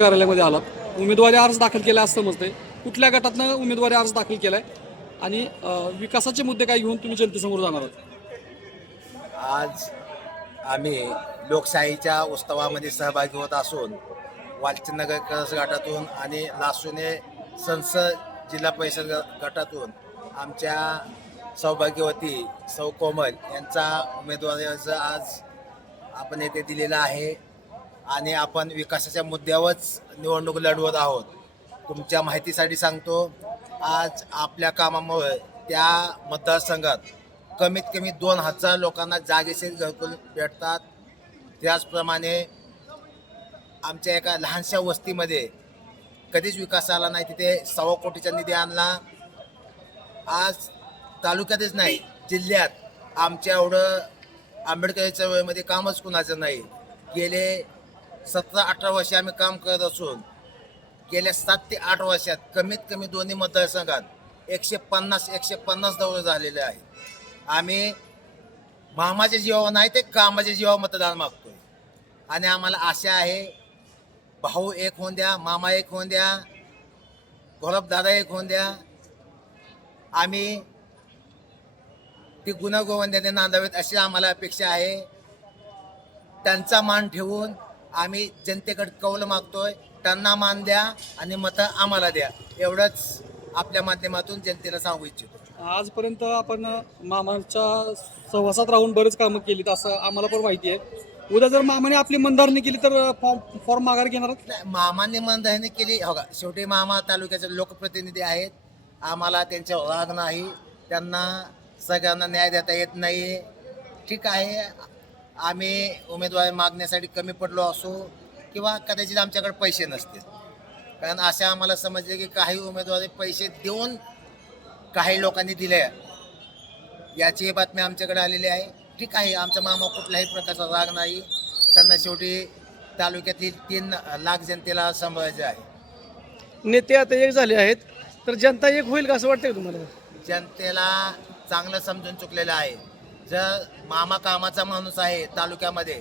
कार्यालयामध्ये आलात उमेदवारी अर्ज दाखल केला असं समजते कुठल्या गटातनं उमेदवारी अर्ज दाखल केलाय? आणि विकासाचे मुद्दे काय घेऊन तुम्ही जनतेसमोर जाणार आहात? आज आम्ही लोकशाहीच्या उत्सवामध्ये सहभागी होत असून वालचंदनगर कळस गटातून आणि लासुने संसद जिल्हा परिषद ग- गटातून आमच्या सौभाग्यवती सौ कोमल यांचा उमेदवारी अर्ज आज आपण येथे दिलेला आहे. आणि आपण विकासाच्या मुद्द्यावरच निवडणूक लढवत आहोत. तुमच्या माहितीसाठी सांगतो आज आपल्या कामामुळे त्या मतदारसंघात कमीत कमी दोन हजार लोकांना जागेचे घरकुल भेटतात. त्याचप्रमाणे आमच्या एका लहानशा वस्तीमध्ये कधीच विकास आला नाही तिथे सव्वा कोटीचा निधी आणला. आज तालुक्यातच नाही जिल्ह्यात आमच्या एवढं आंबेडकर चळवळीमध्ये कामच कुणाचं नाही. गेले सतरा अठरा वर्षे आम्ही काम करत असून गेल्या सात ते आठ वर्षात कमीत कमी दोन्ही मतदारसंघात एकशे पन्नास एकशे पन्नास दौरे झालेले आहे आम्ही मामाच्या जीवावर नाही ते कामाच्या जीवावर मतदान मागतोय. आणि आम्हाला आशा आहे भाऊ एक होऊन द्या मामा एक होऊन द्या घोरप दादा एक होऊन द्या आम्ही ती गुन्हा नांदावेत अशी आम्हाला अपेक्षा आहे. त्यांचा मान ठेवून आम्ही जनतेकडे कौल मागतोय. त्यांना मान द्या आणि मतं आम्हाला द्या. एवढंच आपल्या माध्यमातून जनतेला सांगू इच्छितो. आजपर्यंत आपण मामाच्या सहवासात राहून बरेच कामं केलीत असं आम्हाला पण माहिती आहे. उद्या जर मामाने आपली मंदारणी केली तर फॉर्म फॉर्म माघार घेणार मामांनी मनधरणी केली. हो का? शेवटी मामा तालुक्याचे लोकप्रतिनिधी आहेत. आम्हाला त्यांच्या राग नाही. त्यांना सगळ्यांना न्याय देता येत नाही ठीक आहे. आम्ही उमेदवारी मागण्यासाठी कमी पडलो असो किंवा कदाचित आमच्याकडे पैसे नसतील. कारण असे आम्हाला समजले की काही उमेदवारी पैसे देऊन काही लोकांनी दिले. याची बातमी आमच्याकडे आलेली आहे. ठीक आहे आमचा मामा कुठल्याही प्रकारचा राग नाही. त्यांना शेवटी तालुक्यातील तीन लाख जनतेला सांभाळायचे आहे. नेते आता एक झाले आहेत तर जनता एक होईल का असं वाटतंय तुम्हाला? जनतेला चांगलं समजून चुकलेलं आहे. जर मामा कामाचा माणूस आहे तालुक्यामध्ये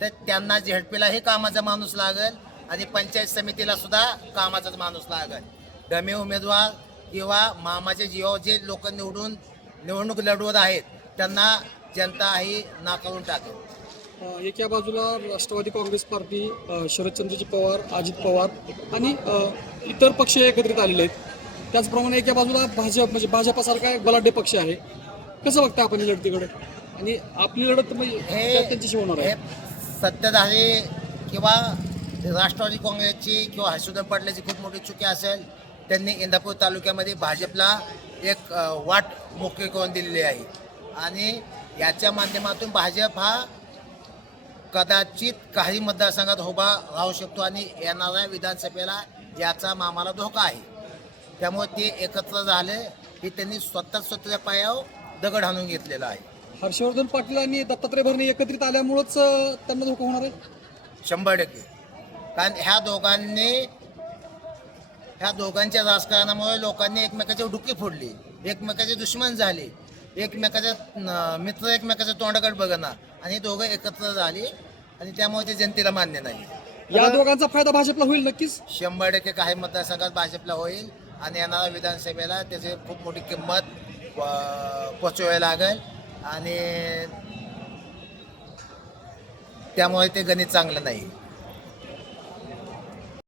तर त्यांना झेडपीला हे कामाचा माणूस लागेल आणि पंचायत समितीला सुद्धा कामाचाच माणूस लागेल. डमी उमेदवार किंवा मामाच्या जीवावर जे लोक निवडून निवडणूक लढवत आहेत त्यांना जनता ही नाकारून टाकेल. एका बाजूला राष्ट्रवादी काँग्रेस पार्टी शरदचंद्रजी पवार अजित पवार आणि इतर पक्ष एकत्रित आलेले आहेत. त्याचप्रमाणे एका बाजूला भाजप म्हणजे भाजपासारखा एक बलाढ्य पक्ष आहे. कसं बघता आपण ही लढतीकडे? आणि आपली लढत म्हणजे हे त्या- त्यांच्याशी होणार हे आहे सत्ताधारी किंवा राष्ट्रवादी काँग्रेसची किंवा हर्षवर्धन पाटलाची खूप मोठी चुकी असेल त्यांनी इंदापूर तालुक्यामध्ये भाजपला एक अ, वाट मोकळी करून दिलेली आहे. आणि याच्या माध्यमातून भाजप हा कदाचित काही मतदारसंघात उभा राहू शकतो आणि येणाऱ्या विधानसभेला याचा मामाला धोका आहे. त्यामुळे ते एकत्र झाले की त्यांनी स्वतः स्वतःच्या पायावर दगड हाणून घेतलेला आहे. हर्षवर्धन पाटील आणि दत्तात्रय भरणे एकत्रित आल्यामुळंच त्यांना धोका होणार आहे? शंभर टक्के. कारण ह्या दोघांनी ह्या दोघांच्या राजकारणामुळे लोकांनी एकमेकाची डुकी फोडली. एकमेकाचे दुश्मन झाले. एकमेकाच्या न- मित्र एकमेकाच्या तोंडाकडे बघणार आणि हे दोघं एकत्र झाले आणि त्यामुळे ते जनतेला मान्य नाही. या दोघांचा फायदा भाजपला होईल नक्कीच? शंभर टक्के काही मतदारसंघात भाजपला होईल. आणि येणाऱ्या विधानसभेला त्याची खूप मोठी किंमत अं, लागेल. आणि त्यामुळे ते गणित चांगलं नाही.